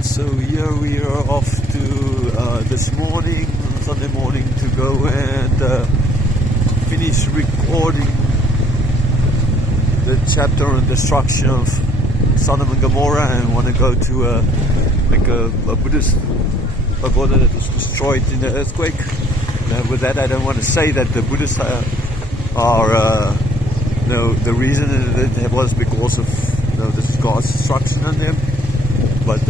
Alright, so here we are off to this morning, Sunday morning, to go and finish recording the chapter on destruction of Sodom and Gomorrah, and want to go to a Buddhist pagoda that was destroyed in the earthquake. With that, I don't want to say that the Buddhists are the reason it was because of this God's destruction on them. But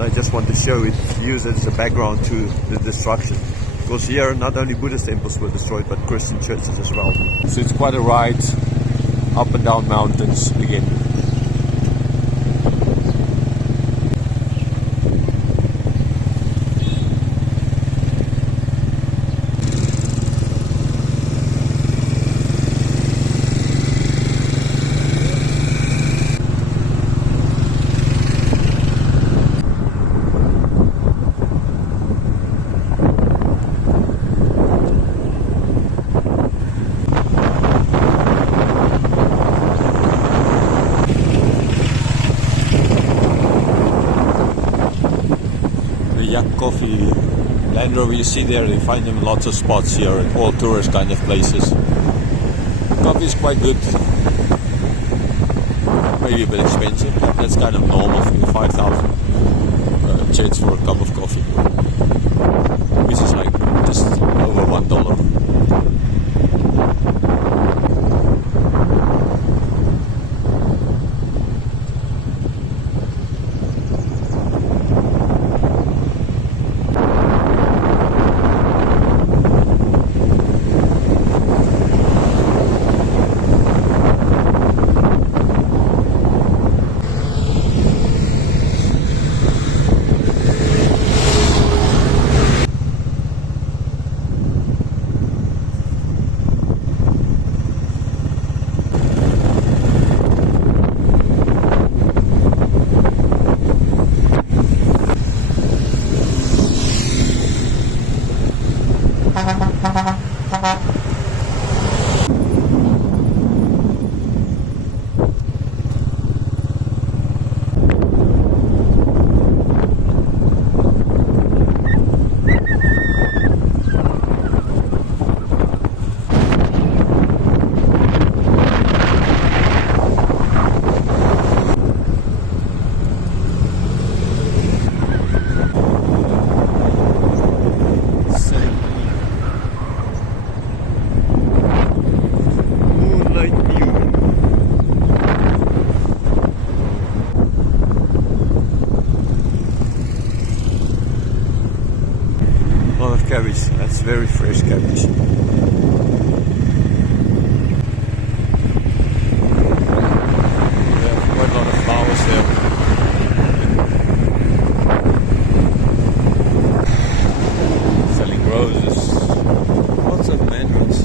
I just want to show it, use it as a background to the destruction. Because here not only Buddhist temples were destroyed, but Christian churches as well. So it's quite a ride up and down mountains again. Coffee Land Rover you see there, you find them in lots of spots here in all tourist kind of places. Coffee is quite good, maybe a bit expensive, but that's kind of normal for 5,000 chits for a cup of coffee, which is like just over $1. Cabbage, that's very fresh cabbage. Yeah, quite a lot of flowers there. Selling roses, lots of mandarins.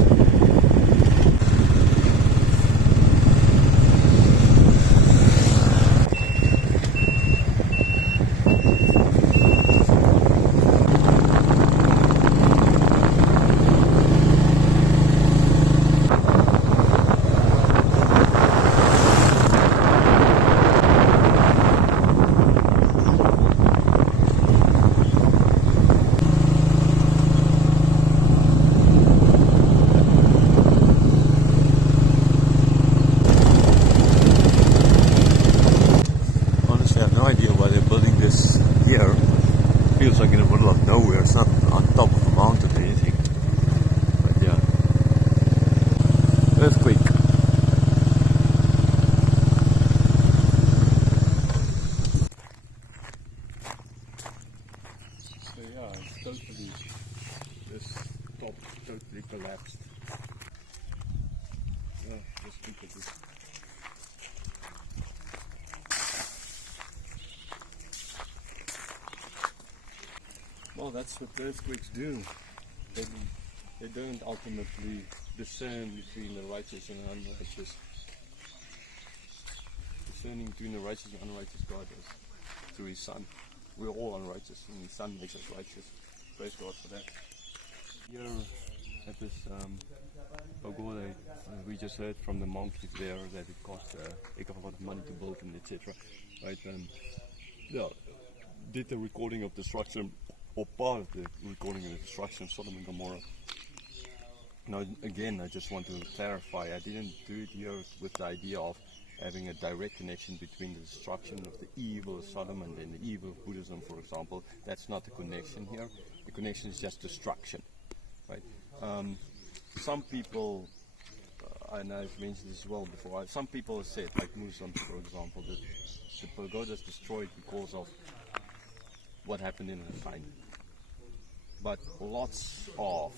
Feels like in the middle of nowhere. It's not on top of a mountain or anything. But yeah. Earthquake. So yeah, it's totally, this top totally collapsed. Yeah, just look at this. Well, that's what earthquakes do. They don't ultimately discern between the righteous and the unrighteous. Discerning between the righteous and unrighteous God is through His Son. We're all unrighteous, and His Son makes us righteous. Praise God for that. Here at this pagoda, we just heard from the monkeys there that it cost a heck of a lot of money to build and etc. Right? did the recording of destruction, or part of the recording of the destruction of Sodom and Gomorrah. Now, again, I just want to clarify, I didn't do it here with the idea of having a direct connection between the destruction of the evil of Sodom and then the evil of Buddhism, for example. That's not the connection here. The connection is just destruction, right? Some people, and I've mentioned this as well before, some people have said, like Muslims, for example, that the pagoda is destroyed because of what happened in Rakhine. But lots of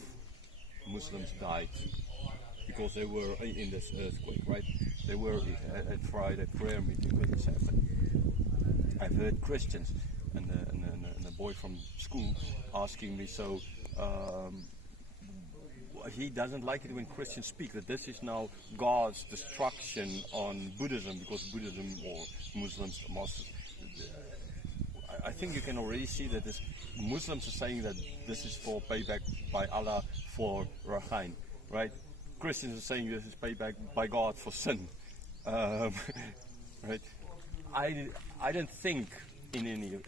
Muslims died because they were in this earthquake, right? They were at Friday prayer meeting where this happened. I've heard Christians and a boy from school asking me, so he doesn't like it when Christians speak, that this is now God's destruction on Buddhism, because Buddhism or Muslims, I think you can already see that this Muslims are saying that this is for payback by Allah for Rakhine, right? Christians are saying this is payback by God for sin, right? I don't think in any,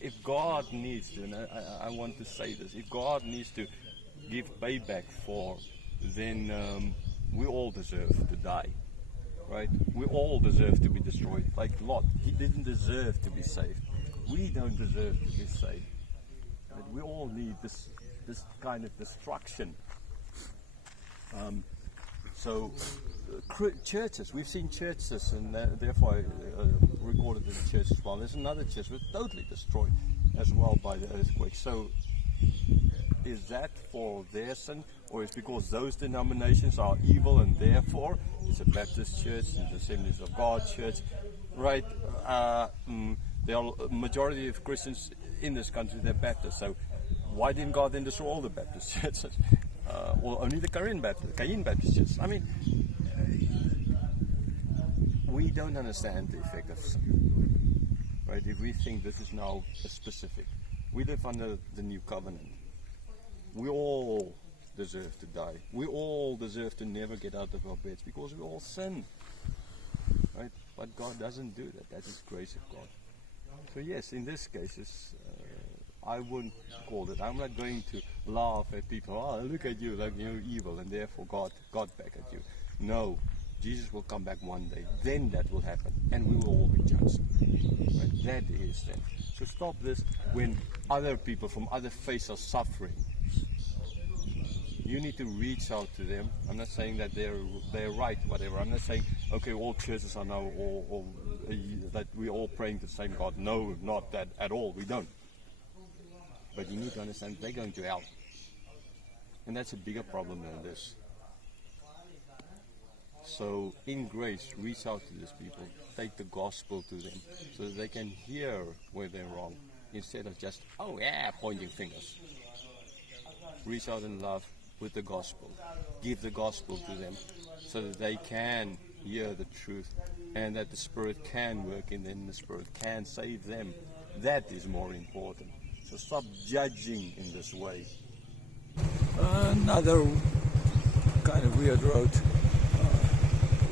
if God needs to, and I want to say this, if God needs to give payback for, then we all deserve to die, right? We all deserve to be destroyed. Like Lot, he didn't deserve to be saved. We don't deserve to be saved. Right? We all need this kind of destruction. So churches, we've seen churches, and therefore I recorded the church as well. There's another church was totally destroyed as well by the earthquake. So is that for their sin, or is because those denominations are evil and therefore it's a Baptist church, the Assemblies of God church, right? There are a majority of Christians in this country, they're Baptist. So why didn't God then destroy all the Baptist churches? Or only the Korean Baptist churches? I mean, we don't understand the effect of sin, right? If we think this is now a specific, we live under the new covenant. We all deserve to die. We all deserve to never get out of our beds because we all sin, right? But God doesn't do that. That is grace of God. So yes, in this case, I wouldn't call it. I'm not going to laugh at people. Oh, look at you, like you're evil, and therefore God back at you. No, Jesus will come back one day. Then that will happen, and we will all be judged. Right? That is then. So stop this when other people from other faiths are suffering. You need to reach out to them. I'm not saying that they're right, whatever. I'm not saying, okay, all churches are now all that we're all praying to the same God. No, not that at all. We don't. But you need to understand they're going to hell. And that's a bigger problem than this. So in grace, reach out to these people. Take the gospel to them so that they can hear where they're wrong, instead of just, oh yeah, pointing fingers. Reach out in love with the gospel. Give the gospel to them so that they can hear the truth and that the Spirit can work in them, the Spirit can save them. That is more important. So stop judging in this way. Another kind of weird road,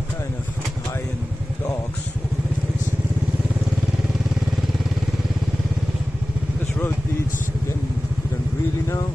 kind of high in dogs. This road leads, again, you don't really know.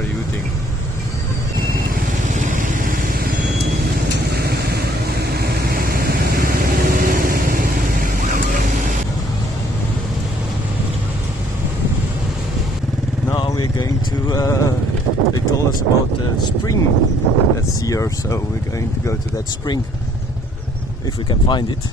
What do you think? Now we're going to, they told us about the spring that's here, so we're going to go to that spring if we can find it.